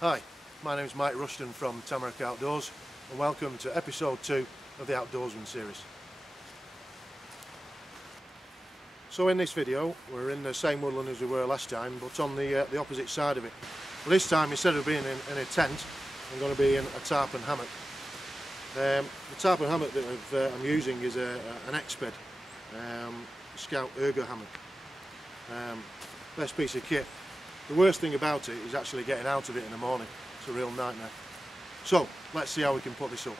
Hi, my name is Mike Rushton from Tamarack Outdoors and welcome to episode 2 of the Outdoorsman Series. So in this video we're in the same woodland as we were last time, but on the opposite side of it. Well, this time instead of being in a tent, I'm going to be in a tarp hammock. The tarp hammock that I'm using is an Exped Scout Ergo hammock. Best piece of kit. The worst thing about it is actually getting out of it in the morning. It's a real nightmare. So let's see how we can put this up.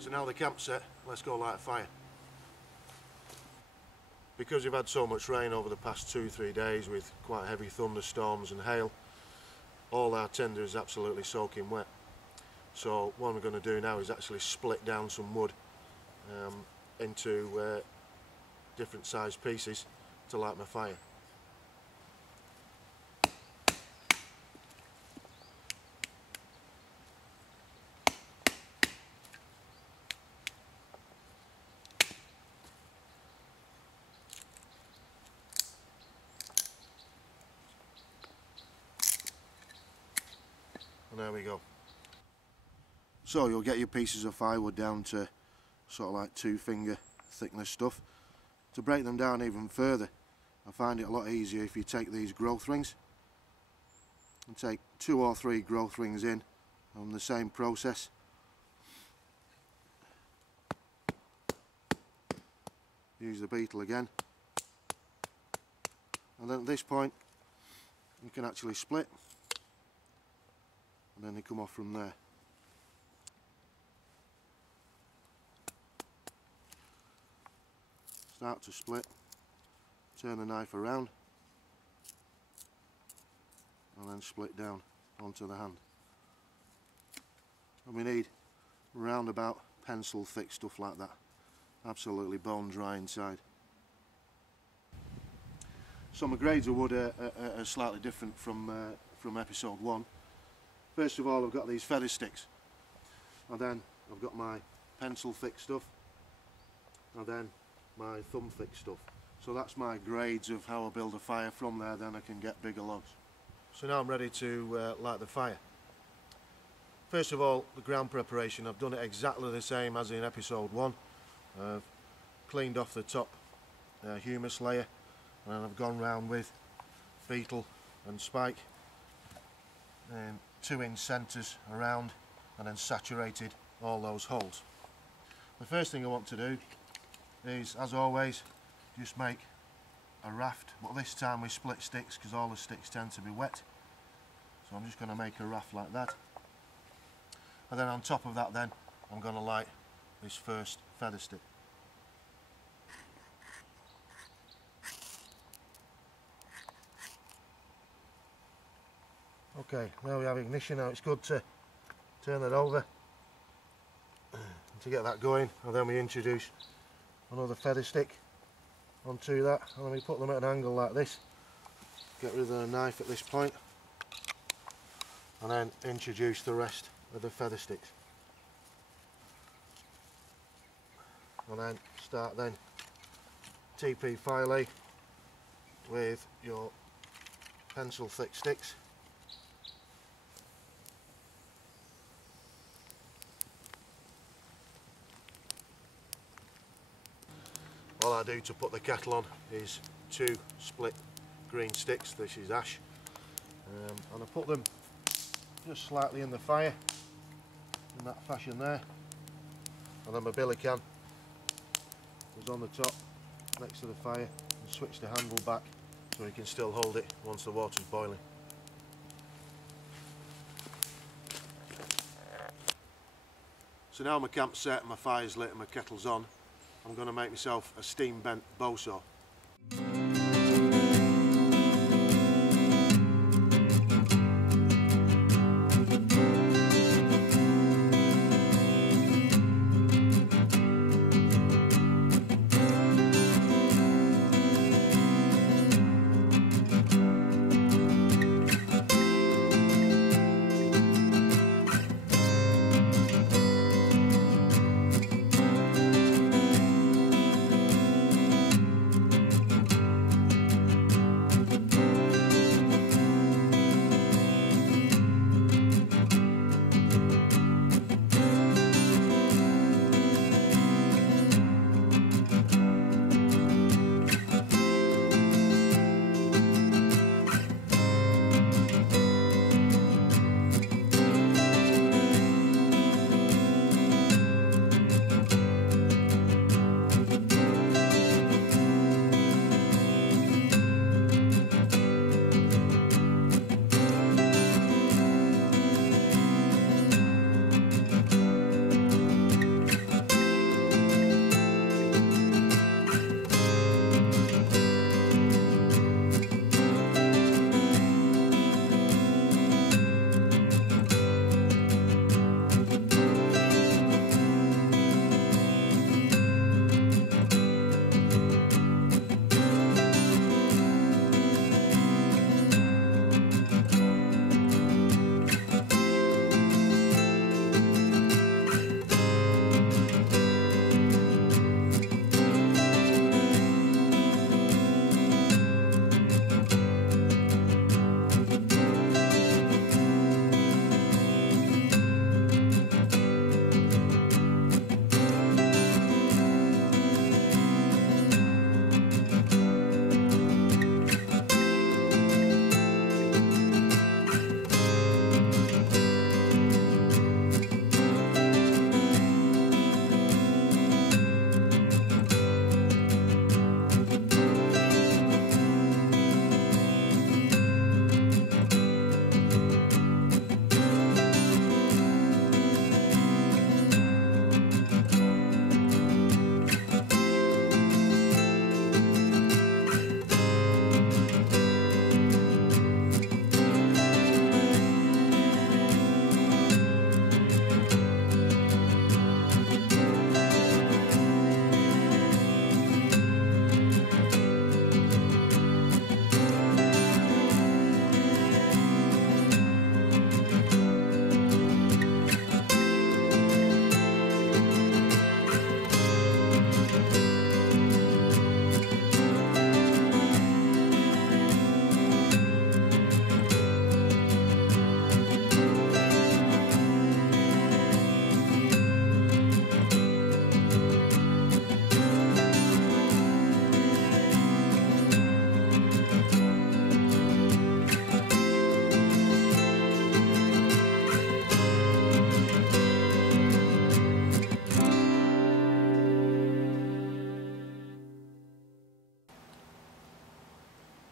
So now the camp's set, let's go light a fire. Because we've had so much rain over the past 2-3 days with quite heavy thunderstorms and hail, all our tinder is absolutely soaking wet. So what I'm going to do now is actually split down some wood into different sized pieces to light my fire. there we go. So you'll get your pieces of firewood down to sort of like 2-finger thickness stuff. To break them down even further, I find it a lot easier if you take these growth rings and take 2 or 3 growth rings in on the same process. Use the beetle again, and then at this point you can actually split, and then they come off from there. Start to split, turn the knife around, and then split down onto the hand. And we need round about pencil thick stuff like that, absolutely bone dry inside. So my grades of wood are slightly different from episode 1. First of all, I've got these feather sticks, and then I've got my pencil thick stuff, and then my thumb thick stuff. So that's my grades of how I build a fire. From there then I can get bigger logs. So now I'm ready to light the fire. First of all, the ground preparation, I've done it exactly the same as in episode 1. I've cleaned off the top humus layer, and then I've gone round with beetle and spike and 2-inch centres around, and then saturated all those holes. The first thing I want to do is, as always, just make a raft, but this time we split sticks because all the sticks tend to be wet. So I'm just going to make a raft like that, and then on top of that then I'm going to light this first feather stick. Okay, now we have ignition. Now it's good to turn it over to get that going, and then we introduce another feather stick onto that, and then we put them at an angle like this. Get rid of the knife at this point, and then introduce the rest of the feather sticks, and then start then TP filet with your pencil thick sticks. All I do to put the kettle on is 2 split green sticks. This is ash, and I put them just slightly in the fire in that fashion there, and then my billy can is on the top next to the fire, and switch the handle back so you can still hold it once the water's boiling. So now my camp's set and my fire's lit and my kettle's on, I'm going to make myself a steam bent bow saw.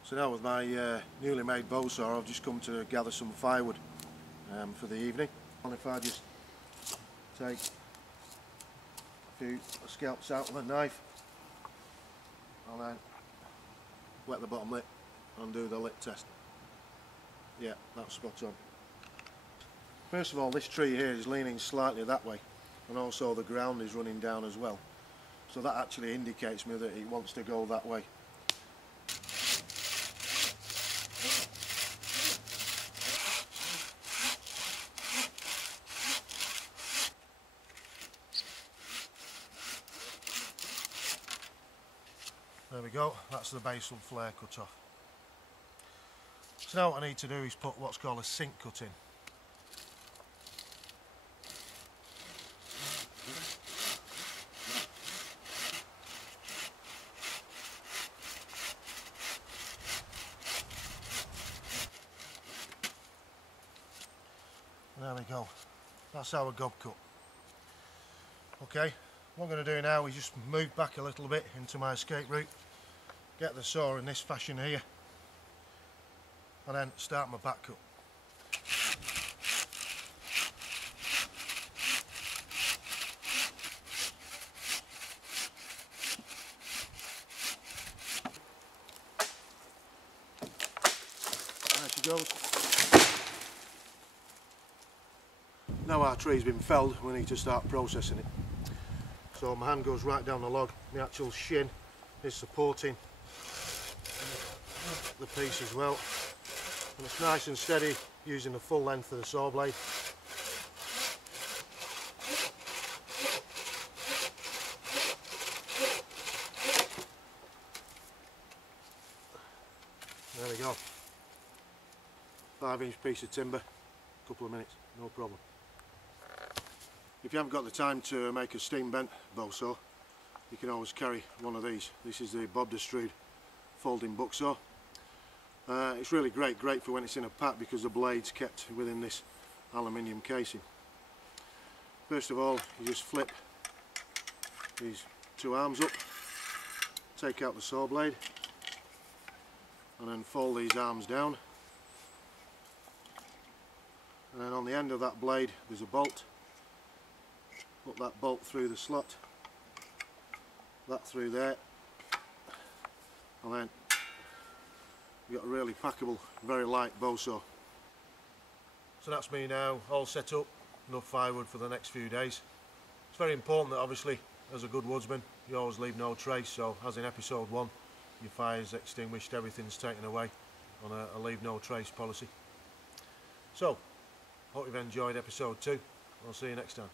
So now with my newly made bow saw, I've just come to gather some firewood for the evening. And if I just take a few scalps out with a knife, and then wet the bottom lip and do the lip test. Yeah, that's spot on. First of all, this tree here is leaning slightly that way, and also the ground is running down as well. So that actually indicates me that it wants to go that way. There we go, that's the basal flare cut off. So now what I need to do is put what's called a sink cut in. There we go, that's our gob cut. Okay, what I'm going to do now is just move back a little bit into my escape route, get the saw in this fashion here, and then start my back cut. There she goes. Now our tree's been felled, we need to start processing it. So my hand goes right down the log, the actual shin is supporting the piece as well. And it's nice and steady using the full length of the saw blade. There we go. 5-inch piece of timber, a couple of minutes, no problem. If you haven't got the time to make a steam bent bow saw, you can always carry one of these. This is the Bob de Strude folding buck saw. It's really great for when it's in a pack because the blade's kept within this aluminium casing. First of all, you just flip these two arms up, take out the saw blade, and then fold these arms down. And then on the end of that blade there's a bolt. Put that bolt through the slot, that through there, and then you've got a really packable, very light bow saw. So that's me now, all set up, enough firewood for the next few days. It's very important that obviously, as a good woodsman, you always leave no trace, so as in episode 1, your fire's extinguished, everything's taken away on a leave no trace policy. So, hope you've enjoyed episode 2, I'll see you next time.